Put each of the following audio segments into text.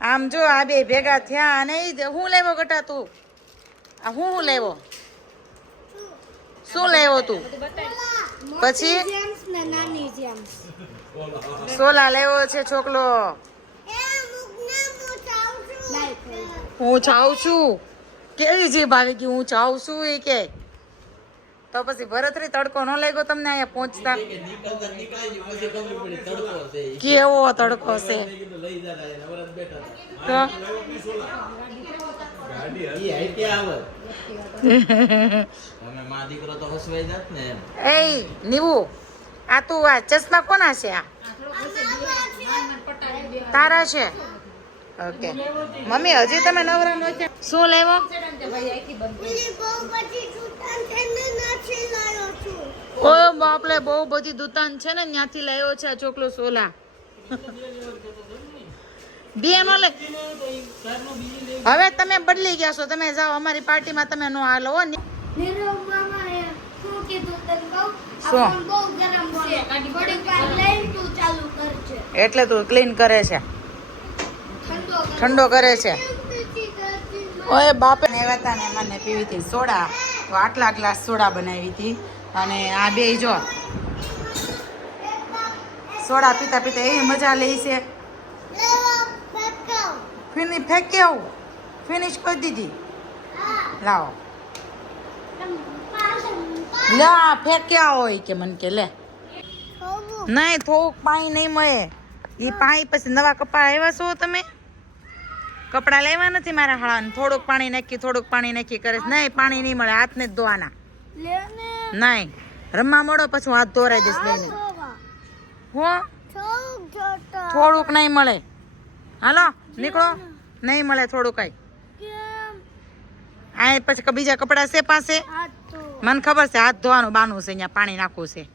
આમ જો આ બે ભેગા થયા અને હું લેવો ગટા તું આ હું લેવો શું લેવો તું પછી સોલા લેવો છે છોકલો હું ચાવું છું કેવી જીભ આવી ગઈ હું ચાવું છું એ કે તો પછી ભરતરી તડકો ન લાગ્યો તમને અહીંયા પહોંચતા કેવો તડકો છે તો એ નીવું આ તું આ ચશ્મા કોના છે આ તારા છે ઓકે મમ્મી હજી તમે નવરા નો છે શું લેવો ઓ બાપલે બહુ બધી દુકાન છે ને ત્યાંથી લાવ્યો છે આ ચોકલો સોલા બે નો લે હવે તમે બદલી ગયા છો તમે જાઓ અમારી પાર્ટીમાં તમે નો હાલો હો એટલે તું ક્લીન કરે છે ઠંડો કરે છે ઓય બાપે નેવાતા ને મને પીવી હતી સોડા તો આટલા ગ્લાસ સોડા બનાવી હતી અને આ બે જો સોડા પીતા પીતા એવી મજા લે છે ફિનિશ કરી દીધી લાવો લા ફેંક્યા હોય કે મને કે લે નહીં થોડુંક પાણી નહીં મળે એ પાણી પછી નવા કપડા આવ્યા છો તમે કપડા લેવા નથી મારા હાળાને થોડુંક પાણી નાખી કરે નહીં પાણી નહીં મળે હાથ ને જ ધોવાના નહીં રમવા મળો પછી હાથ ધોરાઈ દઈશ લઈને હું થોડુંક નહીં મળે હાલો નીકળો નહીં મળે થોડું કઈ આ પછી બીજા કપડા છે પાસે મને ખબર છે હાથ ધોવાનું બાનું છે અહીંયા પાણી નાખવું છે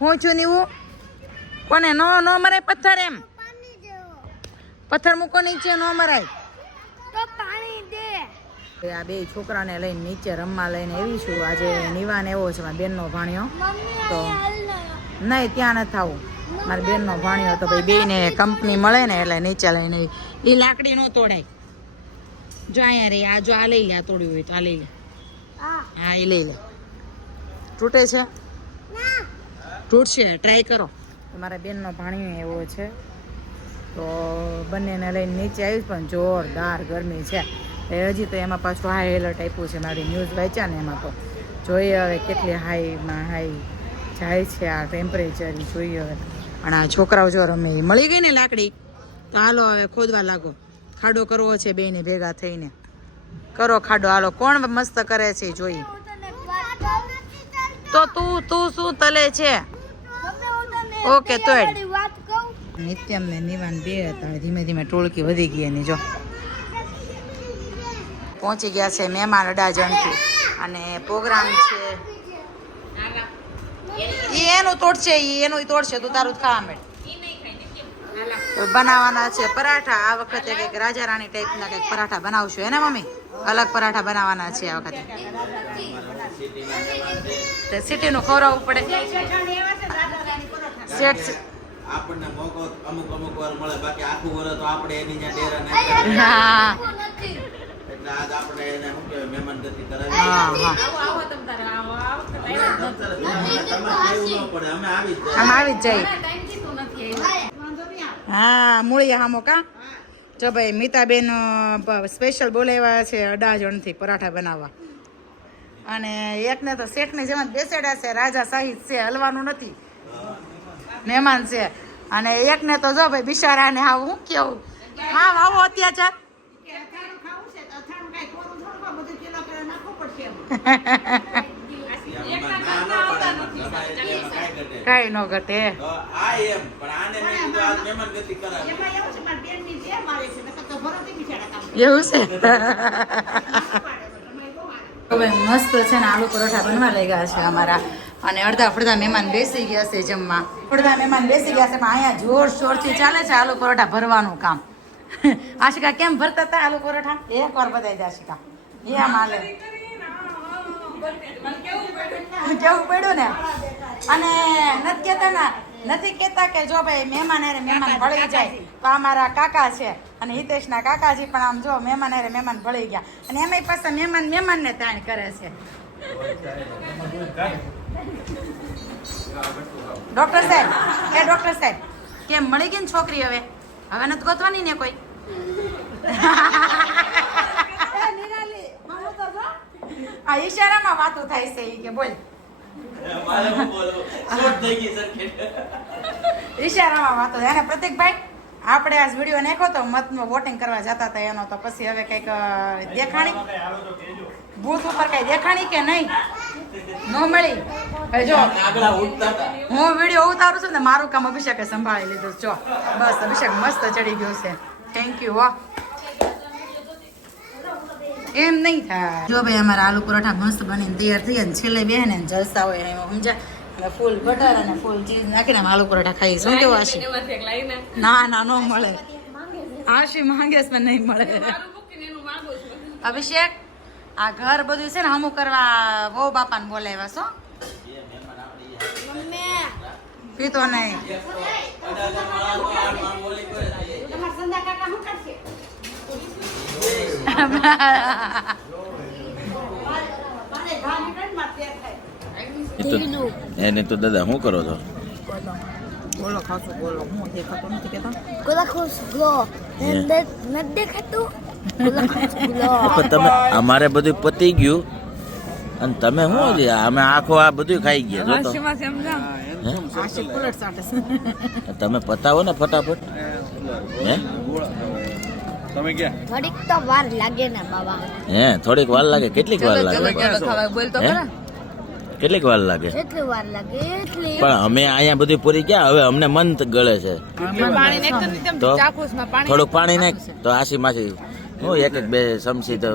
હું છું નીવું કોને નો મરાય પથ્થર એમ પથ્થર મૂકો નીચે નો મરાય આ બે છોકરાને લઈને નીચે રમવા લઈને એવી છું આજે નિવાન એવો છે મારી બેનનો ભાણ્યો તો નહીં ત્યાં નથી આવું મારી બેનનો ભાણ્યો તો ભાઈ બેને કંપની મળે ને એટલે નીચે લઈને એ લાકડી નો તોડાય જો અહીંયા રે આ જો આ લઈ લે આ તોડ્યું હોય તો આ લઈ લે હા એ લઈ લે તૂટે છે તૂટશે ટ્રાય કરો મારા બેનનો ભાણિયો એવો છે તો બંનેને લઈને નીચે આવીશ પણ જોરદાર ગરમી છે એ હજી તો એમાં પાછું હાઈ એલર્ટ આપ્યું છે મારી ન્યૂઝ વાંચ્યા ને એમાં તો જોઈએ હવે કેટલી હાઈમાં હાઈ જાય છે આ ટેમ્પરેચર જોઈએ હવે અને આ છોકરાઓ જો રમે મળી ગઈ ને લાકડી તો હાલો હવે ખોદવા લાગો ખાડો કરવો છે બેને ભેગા થઈને કરો ખાડો હાલો કોણ મસ્ત કરે છે જોઈએ તો તું શું તલે છે ઓકે તો નિત્યમ ને નિવાન બે હતા ધીમે ધીમે ટોળકી વધી ગઈ એની જો પહોંચી ગયા છે મહેમાન અડાજણથી અને પ્રોગ્રામ છે એનું તોડશે એનું તોડશે તું તારું ખાવા મળે બનાવવાના છે પરાઠા આ વખતે કંઈક રાજા રાણી ટાઈપના કંઈક પરાઠા બનાવશું હે ને મમ્મી અલગ પરાઠા બનાવવાના છે આ વખતે સિટીનું ખવડાવવું પડે સેટ આપણને મોકો અમુક વાર મળે બાકી આખું વર્ષ તો આપણે એની જ્યાં ડેરા હા એટલે આજ આપણે એને શું કહેવાય મહેમાનગતિ કરાવી આવી જ જાય હા મૂળિયા હામો કા જો ભાઈ મીતાબેન સ્પેશિયલ બોલાવ્યા છે અડાજણથી પરાઠા બનાવવા અને એકને તો શેઠની જેમ બેસાડ્યા છે રાજા સાહિદ છે હલવાનું નથી મહેમાન છે અને એકને તો જો ભાઈ બિચારાને આવું હું કેવું હા આવો અત્યાચાર કઈ નો ઘટે એવું છે મસ્ત છે ને આલુ પરોઠા બનવા લઈ ગયા છે અમારા અને અડધા મહેમાન બેસી ગયા છે જમવા અડધા મહેમાન બેસી ગયા છે પણ અહીંયા જોરશોરથી ચાલે છે આલુ પરોઠા ભરવાનું કામ આશિકા કેમ ભરતા હતા આલુ પરોઠા એક વાર બતાવી દે આશિકા એ માલે કેવું પડ્યું ને અને નથી કહેતા ને નથી કેતા કે જો ભાઈ મહેમાન હારે મહેમાન ભળી જાય તો આ મારા કાકા છે અને હિતેશના કાકાજી પણ આમ જો મહેમાન હારે મહેમાન ભળી ગયા અને એમાંય પાછા મહેમાનને તાણ કરે છે. ડોક્ટર સાહેબ કેમ મળી ગઈ ને છોકરી હવે નથી ગોતવાની ને કોઈ? આ ઈશારામાં વાતો થાય છે ઈ કે બોલ. મારે હું બોલું શોર્ટ થઈ ગઈ સરખેટ. ઈશારામાં વાતો થાય. અને પ્રતિકભાઈ આપણે આજ વિડીયો નાખ્યો તો મતમાં વોટિંગ કરવા જતા હતા એનો, તો પછી હવે કંઈક દેખાણી બૂથ ઉપર કઈ દેખાણી કે નહીં નો મળી? ભાઈ જો કાગડા ઉડતા હતા. હું વિડીયો ઉતારું છું ને મારું કામ અભિષેકે સંભાળી લીધું. જો બસ અભિષેક મસ્ત ચડી ગયો છે. થેન્ક યુ હો. એમ નહીં થાય. જો ભાઈ અમારા આલુ પરોઠા મસ્ત બનીને તૈયાર થઈ ગયા ને છેલ્લે બેહે ને જલસા હોય એમાં સમજા અમે ફૂલ બટર અને ફૂલ ચીઝ નાખીને અમે આલુ પરોઠા ખાઈએ. શું કેવું આશી? ના નો મળે. આશી માંગે છે પણ નહીં મળે. અભિષેક આ ઘર બધું છે ને હમું કરવા બહુ બાપાને બોલાવ્યા છો. પીતો નહીં. એને તો દાદા શું કરો છો? બોલો ખાસું બોલો. હું દેખાતો નથી કેતો. તમે અમારે બધું પતી ગયું અને તમે શું છે અમે આખો આ બધું ખાઈ ગયા જો તો. આશી પુલટ સાટે છે. તમે પતાવો ને ફટાફટ. હે થોડીક તો વાર લાગે ને બાબા. હે થોડીક વાર લાગે. કેટલીક વાર લાગે? હે? કેટલીક વાર લાગે? એટલી વાર લાગે એટલી. પણ અમે અહીંયા બધું પૂરી ગયા, હવે અમને મન ગળે છે. તો થોડુંક પાણી નાખ તો આશી માસી હું એક બે ચમચી તો